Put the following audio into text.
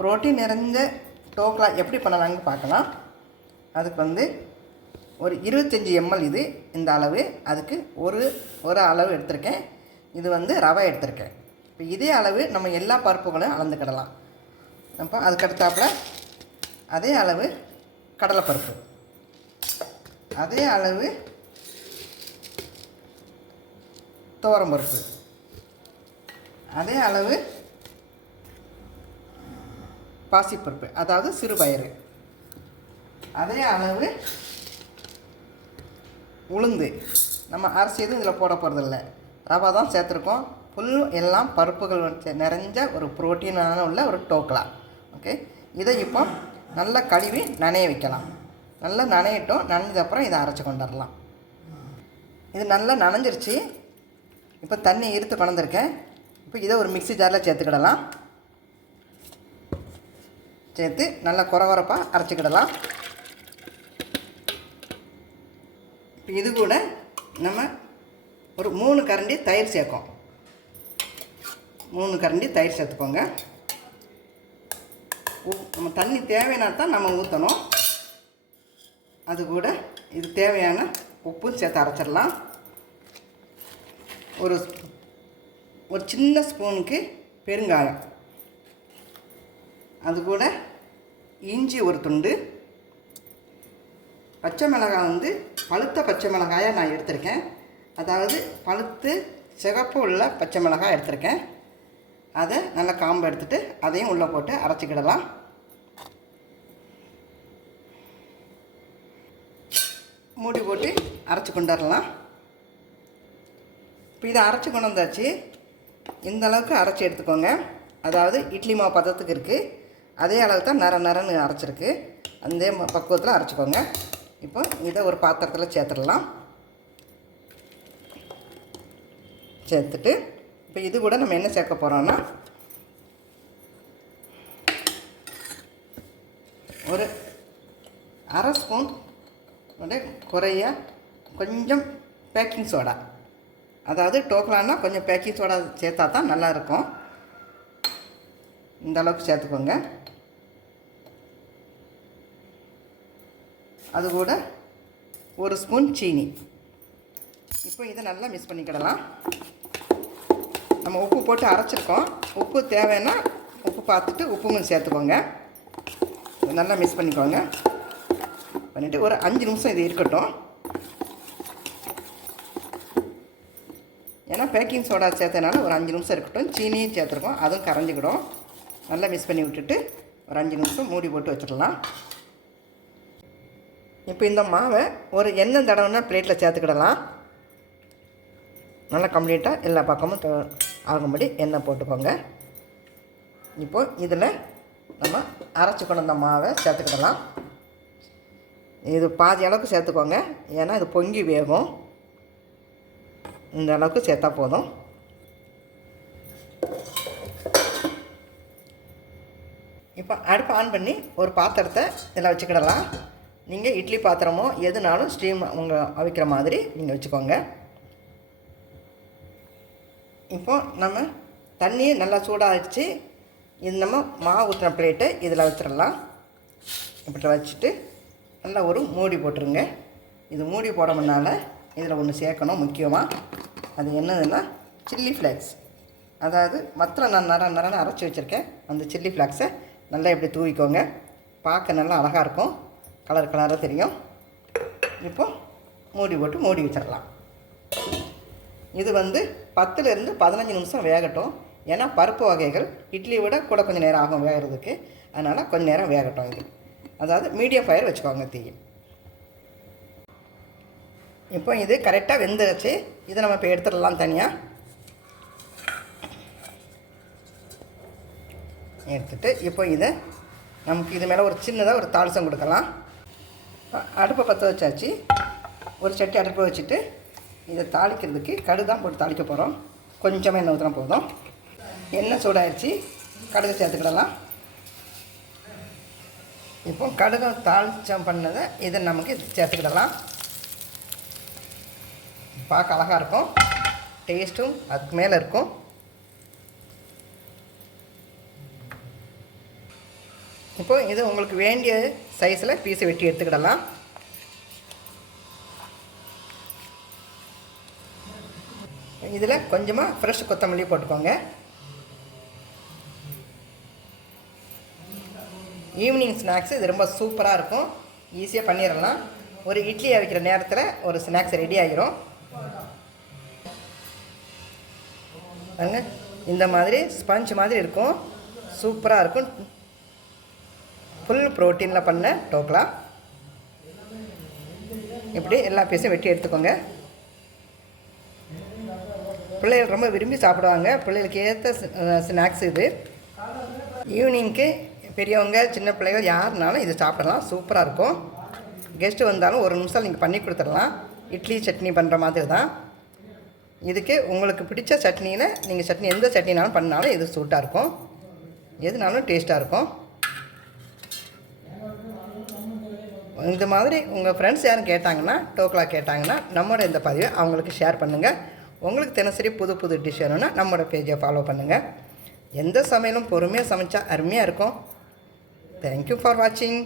Protein நிறைஞ்ச டோக்லா எப்படி பண்ணலாம்னு பார்க்கலாம். அதுக்கு வந்து ஒரு இருபத்தஞ்சி எம்எல் இது இந்த அளவு. அதுக்கு ஒரு ஒரு அளவு எடுத்திருக்கேன். இது வந்து ரவை எடுத்திருக்கேன். இப்போ இதே அளவு நம்ம எல்லா பருப்புகளையும் அளந்துக்கிடலாம். அப்போ அதுக்கடுத்தாப்புல அதே அளவு கடலைப்பருப்பு. அதே அளவு துவரம்பருப்பு அதே அளவு பாசிப்பருப்பு அதாவது சிறுபயிறு அதே அளவு உளுந்து. நம்ம அரிசி எதுவும் இதில் போட போகிறதில்ல ரவா தான் சேர்த்துருக்கோம். ஃபுல் எல்லாம் பருப்புகள் நிறைஞ்ச ஒரு புரோட்டீனான உள்ள ஒரு டோக்லா ஓகே இதை இப்போ நல்லா கழுவி நனைய வைக்கலாம். நல்லா நனையட்டும். நனைஞ்சதுக்கப்புறம் இதை அரைச்சி கொண்டுடலாம் இது நல்லா நனைஞ்சிருச்சு. இப்போ தண்ணி இருத்து கொண்டிருக்கேன் இப்போ இதை ஒரு மிக்ஸி ஜாரில் சேர்த்துக்கிடலாம். சேர்த்து நல்லா குறவரப்பாக அரைச்சிக்கிடலாம். இப்போ இது கூட நம்ம ஒரு மூணு கரண்டி தயிர் சேர்க்கும். மூணு கரண்டி தயிர் சேர்த்துக்கோங்க. உப் நம்ம தண்ணி தேவைன்னா தான் நம்ம ஊற்றணும் அது கூட இது தேவையான உப்பும் சேர்த்து அரைச்சிடலாம். ஒரு ஒரு சின்ன ஸ்பூனுக்கு பெருங்காயம். அது கூட இஞ்சி ஒரு துண்டு பச்சை மிளகாய் வந்து பழுத்த பச்சை மிளகாயாக நான் எடுத்திருக்கேன். அதாவது பழுத்து சிகப்பு உள்ள பச்சை மிளகாய் எடுத்திருக்கேன். அதை நல்லா காம்பு எடுத்துகிட்டு அதையும் உள்ளே போட்டு அரைச்சிக்கிடலாம். மூடி போட்டு அரைச்சி கொண்டு வரலாம். இப்போ இதை அரைச்சி கொண்டு வந்தாச்சு. இந்த அளவுக்கு அரைச்சி எடுத்துக்கோங்க. அதாவது இட்லி மாவு பதத்துக்கு இருக்குது அதே அளவு தான் நர நரன்னு அரைச்சிருக்கு. அந்த ம- பக்குவத்தில் அரைச்சிக்கோங்க. இப்போ இதை ஒரு பாத்திரத்தில் சேர்த்துடலாம். சேர்த்துட்டு இப்போ இது கூட நம்ம என்ன சேர்க்க போகிறோம்னா ஒரு அரை ஸ்பூன் வந்து குறைய கொஞ்சம் பேக்கிங் சோடா. அதாவது டோக்கலான்னா கொஞ்சம் பேக்கிங் சோடா சேர்த்தா தான் நல்லாயிருக்கும் இந்த அளவுக்கு சேர்த்துக்கோங்க. அது கூட ஒரு ஸ்பூன் சீனி. இப்போ இதை நல்லா மிக்ஸ் பண்ணிக்கிடலாம். நம்ம உப்பு போட்டு அரைச்சிருக்கோம். உப்பு தேவைன்னா உப்பு பார்த்துட்டு உப்புமும் சேர்த்துக்கோங்க. நல்லா மிக்ஸ் பண்ணிக்கோங்க. பண்ணிவிட்டு ஒரு அஞ்சு நிமிஷம் இது இருக்கட்டும். ஏன்னா பேக்கிங் சோடா சேர்த்தனால ஒரு அஞ்சு நிமிஷம் இருக்கட்டும். சீனியும் சேர்த்துருக்கோம். அதுவும் கரைஞ்சிக்கிடும். நல்லா மிக்ஸ் பண்ணி விட்டுட்டு ஒரு அஞ்சு நிமிஷம் மூடி போட்டு வச்சிடலாம். இப்போ இந்த மாவை ஒரு எண்ணெய் தடவைனா பிளேட்டில் சேர்த்துக்கிடலாம். நல்லா கம்ப்ளீட்டாக எல்லா பக்கமும் ஆகும்படி எண்ணெய் போட்டுக்கோங்க. இப்போது இதில் நம்ம அரைச்சி கொண்டு வந்த மாவை சேர்த்துக்கிடலாம். இது பாதி அளவுக்கு சேர்த்துக்கோங்க. ஏன்னா இது பொங்கி வேகும். இந்த அளவுக்கு சேர்த்தா போதும். இப்போ அடுப்பு ஆன் பண்ணி ஒரு பாத்திரத்தை இதில் வச்சுக்கிடலாம். நீங்கள் இட்லி பாத்திரமோ எதுனாலும் ஸ்டீம் உங்கள் அவிக்கிற மாதிரி நீங்கள் வச்சுக்கோங்க. இப்போ நம்ம தண்ணியை நல்லா சூடாகிடுச்சு இது நம்ம மாவு ஊற்றின பிளேட்டு இதில் வச்சிடலாம் இப்படி வச்சுட்டு நல்லா ஒரு மூடி போட்டுருங்க. இது மூடி போடமுன்னால இதில் ஒன்று சேர்க்கணும் முக்கியமாக அது என்னதுன்னா சில்லி ஃப்ளேக்ஸ் அதாவது மற்ற நான் நர நரன்னு அரைச்சி வச்சுருக்கேன். அந்த சில்லி ஃப்ளாக்ஸை நல்லா இப்படி தூவிக்கோங்க. பார்க்க நல்லா அழகாக இருக்கும். கலர் கலராக தெரியும். இப்போது மூடி போட்டு மூடி வச்சிடலாம். இது வந்து பத்துலேருந்து பதினஞ்சு நிமிஷம் வேகட்டும். ஏன்னா பருப்பு வகைகள் இட்லியை விட கூட கொஞ்சம் நேரம் ஆகும் வேகிறதுக்கு. அதனால் கொஞ்சம் நேரம் வேகட்டும் இது. அதாவது மீடியம் ஃபயர் வச்சுக்கோங்க தீ. இப்போ இது கரெக்டாக வெந்துருச்சு. இதை நம்ம இப்போ எடுத்துடலாம் தனியாக எடுத்துகிட்டு இப்போ இதை நமக்கு இது மேலே ஒரு சின்னதாக ஒரு தாளசம் கொடுக்கலாம். அடுப்பை பற்ற வச்சாச்சு. ஒரு சட்டி அடுப்பை வச்சுட்டு இதை தாளிக்கிறதுக்கு கடுகு தான் போட்டு தாளிக்க போகிறோம் கொஞ்சமாக எண்ணெய் ஊற்றினா போதும். எண்ணெய் சூடாயிடுச்சு கடுகு சேர்த்துக்கிடலாம். இப்போ கடுகு தாளிச்சம் பண்ணதை இதை நமக்கு சேர்த்துக்கிடலாம். பார்க்க அழகாக இருக்கும். டேஸ்ட்டும் அதுக்கு மேலே இருக்கும். இப்போ இது உங்களுக்கு வேண்டிய சைஸில் பீஸை வெட்டி எடுத்துக்கிடலாம். இதில் கொஞ்சமாக ஃப்ரெஷ் கொத்தமல்லி போட்டுக்கோங்க. ஈவினிங் ஸ்நாக்ஸ் இது ரொம்ப சூப்பராக இருக்கும். ஈஸியாக பண்ணிடலாம். ஒரு இட்லி அவிக்கிற நேரத்தில் ஒரு ஸ்நாக்ஸ் ரெடி ஆகிரும் பாருங்க இந்த மாதிரி ஸ்பஞ்ச் மாதிரி இருக்கும். சூப்பராக இருக்கும். ஃபுல் ப்ரோட்டீனில் பண்ண டோக்லா. இப்படி எல்லா பீஸும் வெட்டி எடுத்துக்கோங்க. பிள்ளைகள் ரொம்ப விரும்பி சாப்பிடுவாங்க. பிள்ளைகளுக்கு ஏற்ற ஸ்நாக்ஸ் இது. ஈவினிங்க்கு பெரியவங்க சின்ன பிள்ளைகள் யாருனாலும் இது சாப்பிடலாம். சூப்பராக இருக்கும். கெஸ்ட்டு வந்தாலும் ஒரு நிமிஷம் நீங்கள் பண்ணி கொடுத்துடலாம். இட்லி சட்னி பண்ணுற மாதிரி தான். இதுக்கு உங்களுக்கு பிடிச்ச சட்னியில் நீங்கள் சட்னி எந்த சட்னினாலும் பண்ணாலும் இது சூட்டாக இருக்கும். எதுனாலும் டேஸ்ட்டாக இருக்கும். இந்த மாதிரி உங்கள் ஃப்ரெண்ட்ஸ் யாரும் கேட்டாங்கன்னா டோக்லா கேட்டாங்கன்னா நம்மளோட இந்த பதிவை அவங்களுக்கு ஷேர் பண்ணுங்கள் உங்களுக்கு தினசரி புது புது டிஷ் வேணும்னா நம்மளோட பேஜை ஃபாலோ பண்ணுங்கள் எந்த சமையலும் பொறுமையாக சமைச்சா அருமையாக இருக்கும். தேங்க்யூ ஃபார் வாட்சிங்